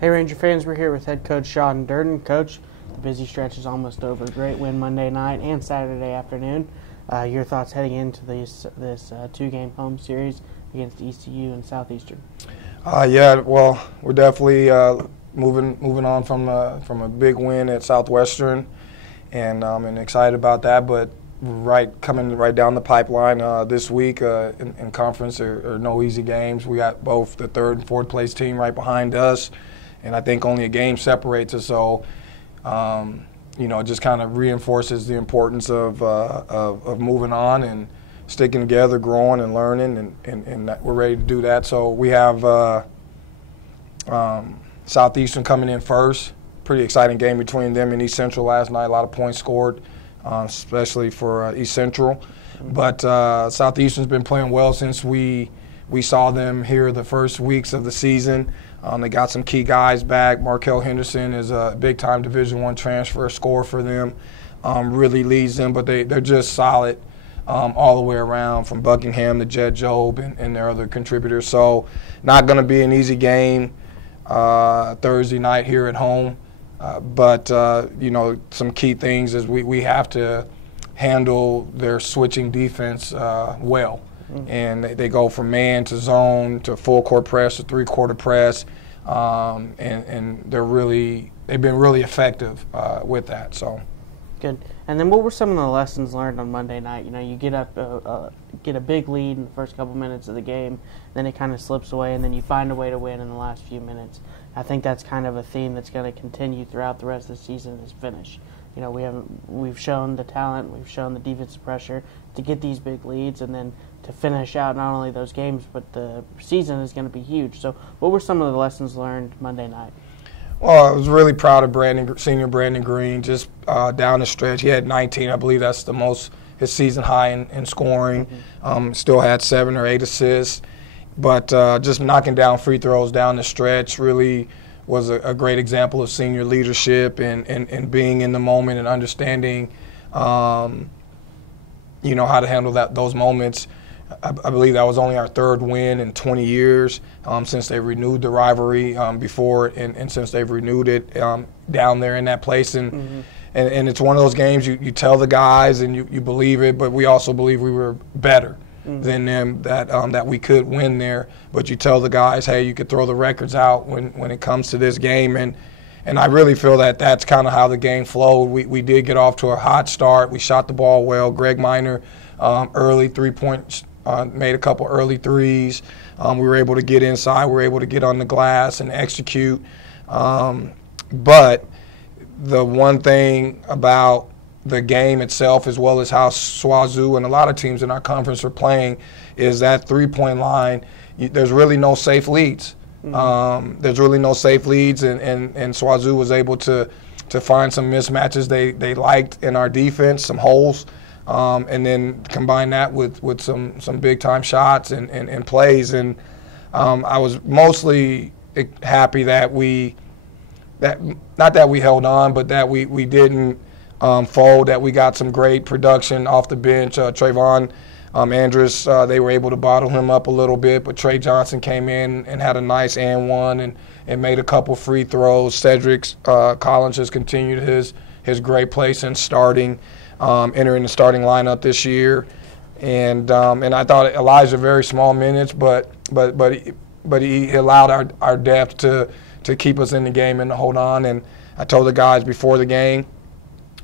Hey Ranger fans, we're here with head coach Sean Dirden. Coach, the busy stretch is almost over. Great win Monday night and Saturday afternoon. Your thoughts heading into this two-game home series against ECU and Southeastern? Well, we're definitely moving on from a big win at Southwestern, and excited about that. But coming right down the pipeline this week in conference are no easy games. We got both the third and fourth place team right behind us, and I think only a game separates us. So, it just kind of reinforces the importance of moving on and sticking together, growing and learning, and that we're ready to do that. So we have Southeastern coming in first. Pretty exciting game between them and East Central last night. A lot of points scored, especially for East Central. But Southeastern's been playing well since we saw them here the first weeks of the season. They got some key guys back. Markel Henderson is a big-time Division I transfer scorer for them. Really leads them, but they're just solid all the way around, from Buckingham to Jed Job and their other contributors. So not going to be an easy game Thursday night here at home. But some key things is we have to handle their switching defense well. And they go from man to zone to full court press to three-quarter press, and they've been really effective with that. So good. And then what were some of the lessons learned on Monday night? You get up, get a big lead in the first couple minutes of the game, then it kind of slips away, and then you find a way to win in the last few minutes. I think that's kind of a theme that's going to continue throughout the rest of the season is finish. We've shown the talent, we've shown the defensive pressure to get these big leads, and then to finish out not only those games, but the season is going to be huge. So what were some of the lessons learned Monday night? Well, I was really proud of senior Brandon Green, just down the stretch. He had 19, I believe that's the most, his season high in scoring. Still had 7 or 8 assists. But just knocking down free throws down the stretch really was a great example of senior leadership and being in the moment and understanding, how to handle those moments. I believe that was only our third win in 20 years since they renewed the rivalry before, and since they've renewed it down there in that place. And it's one of those games you tell the guys and you believe it, but we also believe we were better than them, that we could win there. But you tell the guys, hey, you could throw the records out when it comes to this game. And I really feel that that's kind of how the game flowed. We did get off to a hot start. We shot the ball well. Greg Minor, early 3-point, made a couple early threes. We were able to get inside. We were able to get on the glass and execute. But the one thing about the game itself, as well as how SWAZU and a lot of teams in our conference are playing, is that three-point line. There's really no safe leads. There's really no safe leads, and SWAZU was able to find some mismatches they liked in our defense, some holes, and then combine that with some big-time shots and plays. And I was mostly happy that not that we held on, but that we didn't fold, that we got some great production off the bench. Trayvon Andrus, they were able to bottle him up a little bit, but Trey Johnson came in and had a nice and one and made a couple free throws. Cedric Collins has continued his great place in entering the starting lineup this year. And I thought Elijah very small minutes, but he allowed our depth to keep us in the game and to hold on. And I told the guys before the game,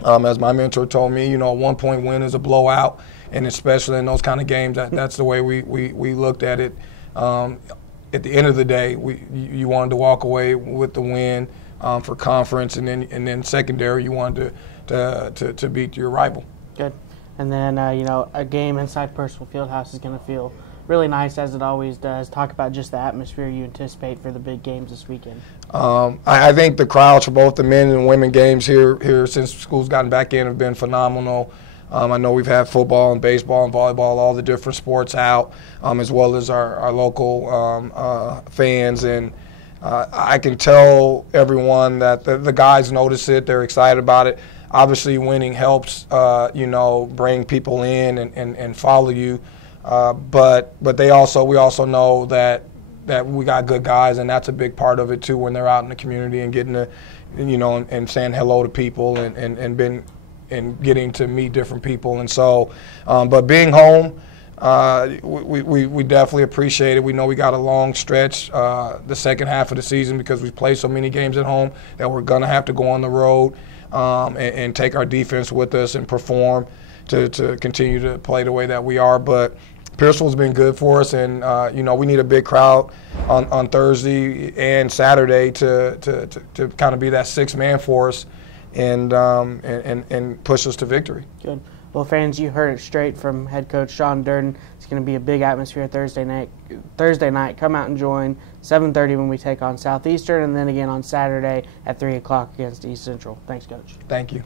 as my mentor told me, a 1-point win is a blowout, and especially in those kind of games, that's the way we looked at it. At the end of the day, you wanted to walk away with the win for conference, and then secondary, you wanted to beat your rival. Good. And then a game inside Percival Fieldhouse is going to feel really nice, as it always does. Talk about just the atmosphere you anticipate for the big games this weekend. I think the crowds for both the men and women games here since school's gotten back in have been phenomenal. I know we've had football and baseball and volleyball, all the different sports out, as well as our local fans. And I can tell everyone that the guys notice it. They're excited about it. Obviously, winning helps, bring people in and follow you. But we also know that that we got good guys, and that's a big part of it too when they're out in the community and getting to, and saying hello to people and getting to meet different people. And so, but being home, we definitely appreciate it. We know we got a long stretch the second half of the season because we play so many games at home that we're going to have to go on the road and take our defense with us and perform to continue to play the way that we are. But Pierceville's been good for us, and we need a big crowd on Thursday and Saturday to kind of be that sixth-man for us and push us to victory. Good. Well, fans, you heard it straight from head coach Sean Dirden. It's going to be a big atmosphere Thursday night. Come out and join. 7:30 when we take on Southeastern, and then again on Saturday at 3 o'clock against East Central. Thanks, Coach. Thank you.